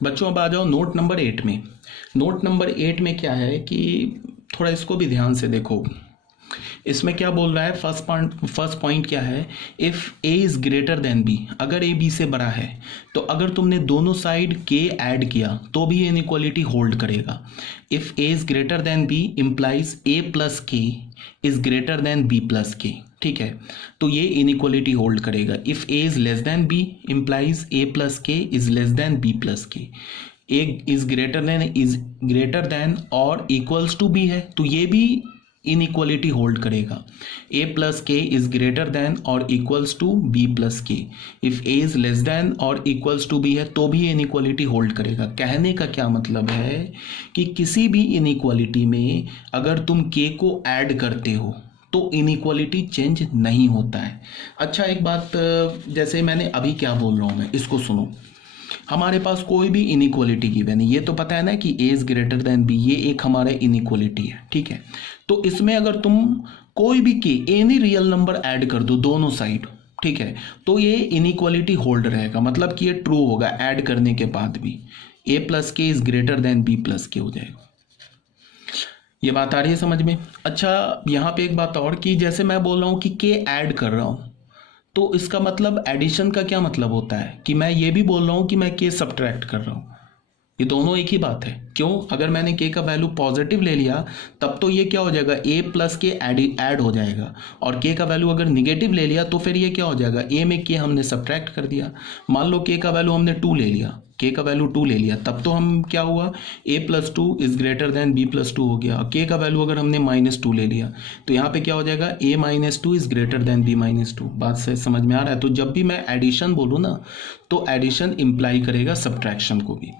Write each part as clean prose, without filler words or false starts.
बच्चों अब आ जाओ नोट नंबर 8 में। नोट नंबर 8 में क्या है कि थोड़ा इसको भी ध्यान से देखो। इसमें क्या बोल रहा है, फर्स्ट पॉइंट क्या है, if A is greater than B, अगर ए बी से बड़ा है तो अगर तुमने दोनों साइड के ऐड किया तो भी इनइक्वालिटी होल्ड करेगा। If A is greater than B implies A plus K is greater than B plus K, ठीक है, तो ये इनइक्वालिटी होल्ड करेगा। If A is less than B implies A plus K is less than B plus K. A is greater than और equals to B है तो ये भी इनइक्वालिटी होल्ड करेगा। A plus K is greater than और equals to B plus के। If A is less then और equals to B है तो भी इनइक्वालिटी होल्ड करेगा। कहने का क्या मतलब है कि किसी भी इनइक्वालिटी में अगर तुम के को ऐड करते हो तो इनइक्वालिटी चेंज नहीं होता है। अच्छा एक बात, जैसे मैंने अभी क्या बोल रहा हूँ मैं, इसको सुनो। हमारे पास कोई भी इनइक्वालिटी गिवन है, ये तो पता है ना कि ए इज ग्रेटर देन बी, ये एक हमारा इनइक्वालिटी है, ठीक है। तो इसमें अगर तुम कोई भी के एनी रियल नंबर ऐड कर दो दोनों साइड, ठीक है, तो ये इनइक्वालिटी होल्ड रहेगा, मतलब कि ये ट्रू होगा ऐड करने के बाद भी। A plus K is greater than B plus K हो जाएगा। ये बात आ रही है समझ में? अच्छा यहाँ पे एक बात और कि जैसे मैं बोल रहा हूँ कि के ऐड कर रहा हूँ तो इसका मतलब एडिशन का क्या मतलब होता है कि मैं ये भी बोल रहा हूँ कि मैं के सब्ट्रैक्ट कर रहा हूँ। ये दोनों एक ही बात है। क्यों? अगर मैंने के का वैल्यू पॉजिटिव ले लिया तब तो ये क्या हो जाएगा, ए प्लस के ऐड हो जाएगा, और के का वैल्यू अगर निगेटिव ले लिया तो फिर ये क्या हो जाएगा, ए में के हमने सब्ट्रैक्ट कर दिया। मान लो के का वैल्यू हमने 2 ले लिया, के का वैल्यू 2 ले लिया, तब तो हम क्या हुआ, A plus 2 is greater than B plus 2 हो गया। के का वैल्यू अगर हमने -2 ले लिया तो यहाँ पे क्या हो जाएगा, ए -2 इज ग्रेटर देन बी -2। बात से समझ में आ रहा है? तो जब भी मैं एडिशन बोलूँ ना तो एडिशन इंप्लाई करेगा सब्ट्रैक्शन को भी।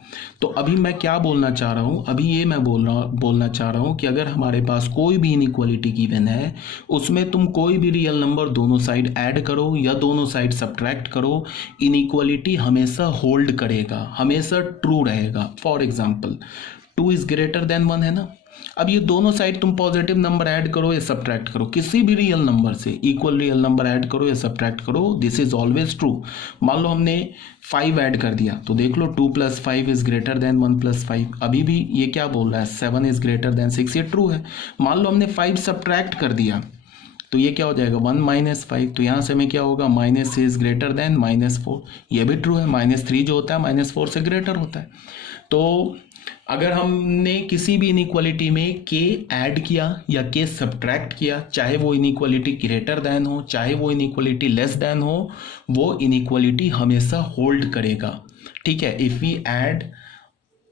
तो अभी मैं क्या बोलना चाह रहा हूँ, अभी ये मैं बोलना चाह रहा हूँ कि अगर हमारे पास कोई भी इनइक्वालिटी गिवन है उसमें तुम कोई भी रियल नंबर दोनों साइड ऐड करो या दोनों साइड सब्ट्रैक्ट करो, इनइक्वालिटी हमेशा होल्ड करेगा, हमेशा ट्रू रहेगा। For example 2 is greater then 1 है ना, अब ये दोनों साइड तुम पॉजिटिव नंबर ऐड करो या सब्ट्रैक्ट करो, किसी भी रियल नंबर से इक्वल रियल नंबर ऐड करो या सब्ट्रैक्ट करो, दिस इज ऑलवेज ट्रू। मान लो हमने 5 ऐड कर दिया तो देख लो 2 + 5 इज ग्रेटर देन 1 + 5, अभी भी ये क्या बोल रहा है, 7 इज ग्रेटर देन 6, ये ट्रू है। मान लो हमने 5 सब्ट्रैक्ट कर दिया तो ये क्या हो जाएगा, 1 - 5, तो यहाँ से में क्या होगा, -6 इज ग्रेटर देन -4, ये भी ट्रू है। -3 जो होता है -4 से ग्रेटर होता है। तो अगर हमने किसी भी इनइक्वालिटी में के ऐड किया या के सब्ट्रैक्ट किया, चाहे वो इनइक्वालिटी ग्रेटर देन हो चाहे वो इनइक्वालिटी लेस देन हो, वो इनइक्वालिटी हमेशा होल्ड करेगा, ठीक है। If we add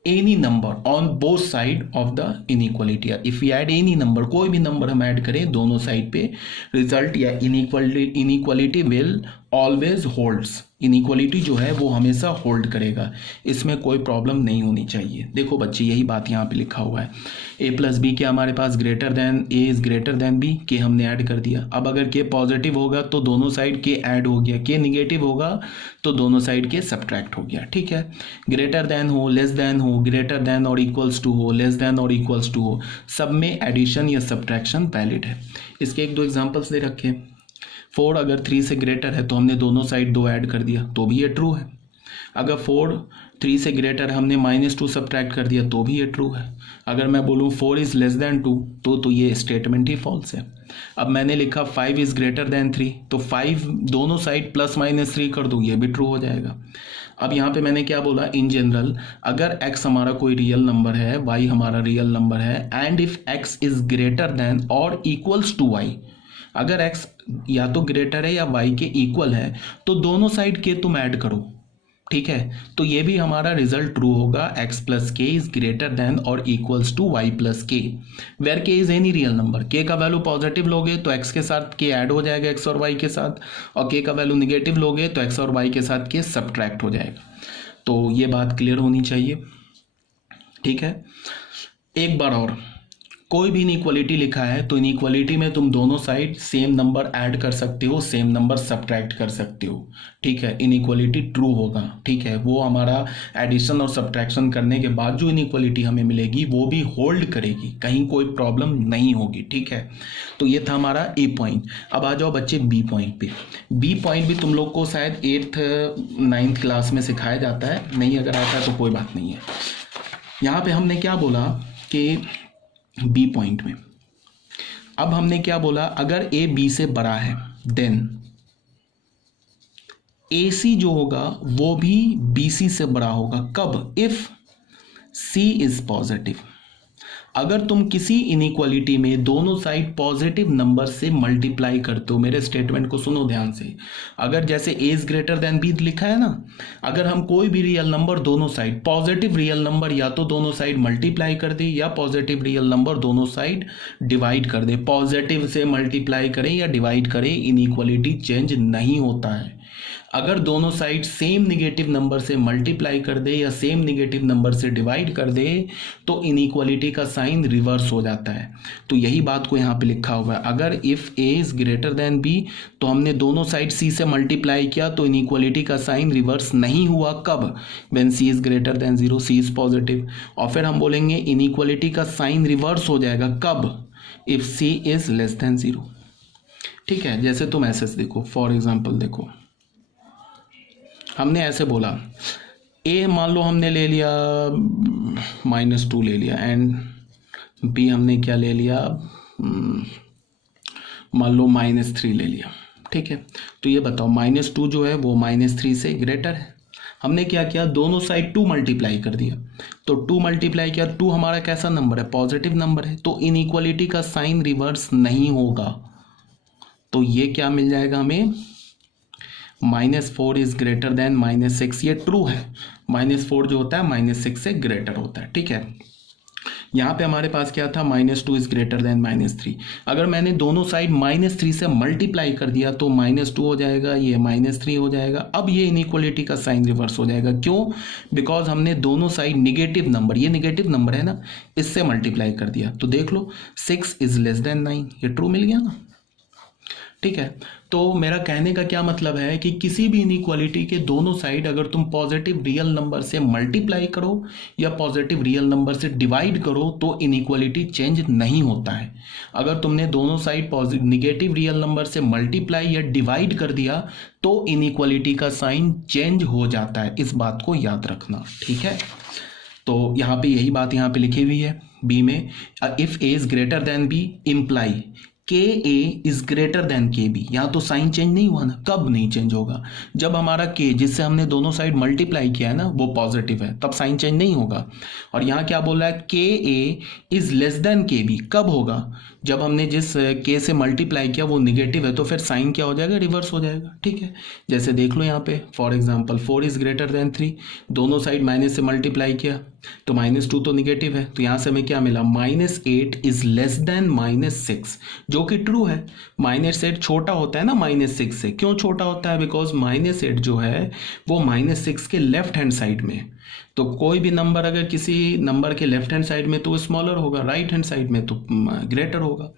any number on both side of the inequality, if we add any number, कोई भी नंबर हम ऐड करें दोनों साइड पे, रिजल्ट या inequality will always holds, inequality जो है वो हमेशा होल्ड करेगा, इसमें कोई प्रॉब्लम नहीं होनी चाहिए। देखो बच्चे यही बात यहाँ पे लिखा हुआ है, ए प्लस बी के हमारे पास greater than, A is greater than B, K हमने ऐड कर दिया। अब अगर के पॉजिटिव होगा तो दोनों साइड के ऐड हो गया, के निगेटिव होगा तो दोनों साइड के सब्ट्रैक्ट हो गया, ठीक है। ग्रेटर देन हो, लेस देन हो, ग्रेटर देन और इक्वल्स टू हो, लेस देन और इक्वल्स टू हो, सब में एडिशन या सब्ट्रैक्शन वैलिड है। इसके 1-2 एग्जाम्पल्स दे रखे। 4 अगर 3 से ग्रेटर है तो हमने दोनों साइड 2 ऐड कर दिया तो भी ये ट्रू है। अगर 4 3 से ग्रेटर है, हमने -2 सब्ट्रैक्ट कर दिया तो भी ये ट्रू है। अगर मैं बोलूँ 4 इज़ लेस देन 2 तो ये स्टेटमेंट ही फॉल्स है। अब मैंने लिखा 5 इज़ ग्रेटर देन 3 तो 5 दोनों साइड +-3 कर दूँ, ये भी ट्रू हो जाएगा। अब यहाँ पे मैंने क्या बोला, इन जनरल अगर x हमारा कोई रियल नंबर है, y हमारा रियल नंबर है, and if x is greater than और इक्वल्स टू y, अगर x या तो ग्रेटर है या y के इक्वल है तो दोनों साइड के तुम ऐड करो, ठीक है, तो ये भी हमारा रिजल्ट ट्रू होगा, x + k is greater than और equals to y + k, where k is any real number. k का वैल्यू पॉजिटिव लोगे तो x के साथ k ऐड हो जाएगा x और y के साथ, और k का वैल्यू निगेटिव लोगे तो x और y के साथ k सब्ट्रैक्ट हो जाएगा। तो ये बात क्लियर होनी चाहिए, ठीक है। एक बार और, कोई भी इनइक्वालिटी लिखा है तो इनइक्वालिटी में तुम दोनों साइड सेम नंबर ऐड कर सकते हो, सेम नंबर सब्ट्रैक्ट कर सकते हो, ठीक है। इनइक्वालिटी ट्रू होगा, ठीक है। वो हमारा एडिशन और सब्ट्रैक्शन करने के बाद जो इनइक्वालिटी हमें मिलेगी वो भी होल्ड करेगी, कहीं कोई प्रॉब्लम नहीं होगी, ठीक है। तो ये था हमारा ए पॉइंट। अब आ जाओ बच्चे बी पॉइंट पे। बी पॉइंट भी तुम लोग को शायद 8th 9th क्लास में सिखाया जाता है, नहीं अगर आता है तो कोई बात नहीं है। यहाँ पे हमने क्या बोला कि बी पॉइंट में अब हमने क्या बोला, अगर ए बी से बड़ा है देन ए सी जो होगा वो भी बी सी से बड़ा होगा। कब? If C is positive. अगर तुम किसी इनइक्वालिटी में दोनों साइड पॉजिटिव नंबर से मल्टीप्लाई करते हो, मेरे स्टेटमेंट को सुनो ध्यान से। अगर जैसे ए इज ग्रेटर देन बी लिखा है ना, अगर हम कोई भी रियल नंबर दोनों साइड पॉजिटिव रियल नंबर या तो दोनों साइड मल्टीप्लाई कर दे या पॉजिटिव रियल नंबर दोनों साइड डिवाइड कर दे, पॉजिटिव से मल्टीप्लाई करें या डिवाइड करें, इनइक्वालिटी चेंज नहीं होता है। अगर दोनों साइड सेम निगेटिव नंबर से मल्टीप्लाई कर दे या सेम निगेटिव नंबर से डिवाइड कर दे तो इनइक्वालिटी का साइन रिवर्स हो जाता है। तो यही बात को यहाँ पे लिखा हुआ है। अगर if A is greater than B तो हमने दोनों साइड सी से मल्टीप्लाई किया तो इनइक्वालिटी का साइन रिवर्स नहीं हुआ। कब? When C is greater than 0, C is positive. और फिर हम बोलेंगे इनइक्वालिटी का साइन रिवर्स हो जाएगा। कब? If C is less than 0, ठीक है। जैसे तुम ऐसे देखो, फॉर एग्जाम्पल देखो, हमने ऐसे बोला ए मान लो हमने ले लिया -2 ले लिया एंड बी हमने क्या ले लिया, मान लो -3 ले लिया, ठीक है। तो ये बताओ -2 जो है वो -3 से ग्रेटर है। हमने क्या किया, दोनों साइड 2 मल्टीप्लाई कर दिया। तो 2 मल्टीप्लाई किया, 2 हमारा कैसा नंबर है? पॉजिटिव नंबर है। तो इनइक्वालिटी का साइन रिवर्स नहीं होगा। तो ये क्या मिल जाएगा हमें, -4 इज ग्रेटर देन -6। ये ट्रू है, -4 जो होता है -6 से ग्रेटर होता है, ठीक है। यहाँ पे हमारे पास क्या था, -2 इज ग्रेटर देन -3। अगर मैंने दोनों साइड -3 से मल्टीप्लाई कर दिया तो -2 हो जाएगा, ये -3 हो जाएगा। अब ये इनइक्वालिटी का साइन रिवर्स हो जाएगा। क्यों? बिकॉज हमने दोनों साइड निगेटिव नंबर, ये निगेटिव नंबर है ना, इससे मल्टीप्लाई कर दिया। तो देख लो 6 इज लेस देन 9, ये ट्रू मिल गया ना, ठीक है। तो मेरा कहने का क्या मतलब है कि किसी भी इनइक्वालिटी के दोनों साइड अगर तुम पॉजिटिव रियल नंबर से मल्टीप्लाई करो या पॉजिटिव रियल नंबर से डिवाइड करो तो इनइक्वालिटी चेंज नहीं होता है। अगर तुमने दोनों side positive negative real number से मल्टीप्लाई या डिवाइड कर दिया तो इनइक्वालिटी का साइन चेंज हो जाता है। इस बात को याद रखना, ठीक है। तो यहाँ पे यही बात यहाँ पे लिखी हुई है बी में, if A is greater than B imply K A is greater than K B. यहाँ तो साइन चेंज नहीं हुआ ना। कब नहीं चेंज होगा? जब हमारा के जिससे हमने दोनों साइड मल्टीप्लाई किया है ना वो पॉजिटिव है, तब साइन चेंज नहीं होगा। और यहाँ क्या बोल रहा है, के A is less then K B. कब होगा? जब हमने जिस के से मल्टीप्लाई किया वो निगेटिव है, तो फिर साइन क्या हो जाएगा, रिवर्स हो जाएगा, ठीक है। जैसे देख लो यहाँ पे for example 4 is greater then 3, दोनों साइड माइनस से मल्टीप्लाई किया तो -2 तो निगेटिव है, तो यहाँ से हमें क्या मिला, -8 इज लेस देन -6, जो कि ट्रू है। -8 छोटा होता है ना -6 से। क्यों छोटा होता है? बिकॉज -8 जो है वो -6 के लेफ्ट हैंड साइड में है। तो कोई भी नंबर अगर किसी नंबर के लेफ्ट हैंड साइड में तो स्मॉलर होगा, राइट हैंड साइड में तो ग्रेटर होगा।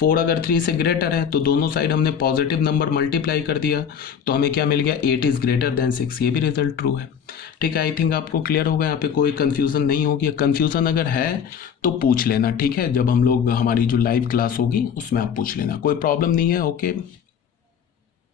4 अगर 3 से ग्रेटर है तो दोनों साइड हमने पॉजिटिव नंबर मल्टीप्लाई कर दिया तो हमें क्या मिल गया, 8 इज ग्रेटर देन 6। ये भी रिजल्ट ट्रू है, ठीक है। आई थिंक आपको क्लियर होगा, यहाँ पे कोई कंफ्यूजन नहीं होगी। कंफ्यूजन अगर है तो पूछ लेना, ठीक है। जब हम लोग हमारी जो लाइव क्लास होगी उसमें आप पूछ लेना, कोई प्रॉब्लम नहीं है। ओके।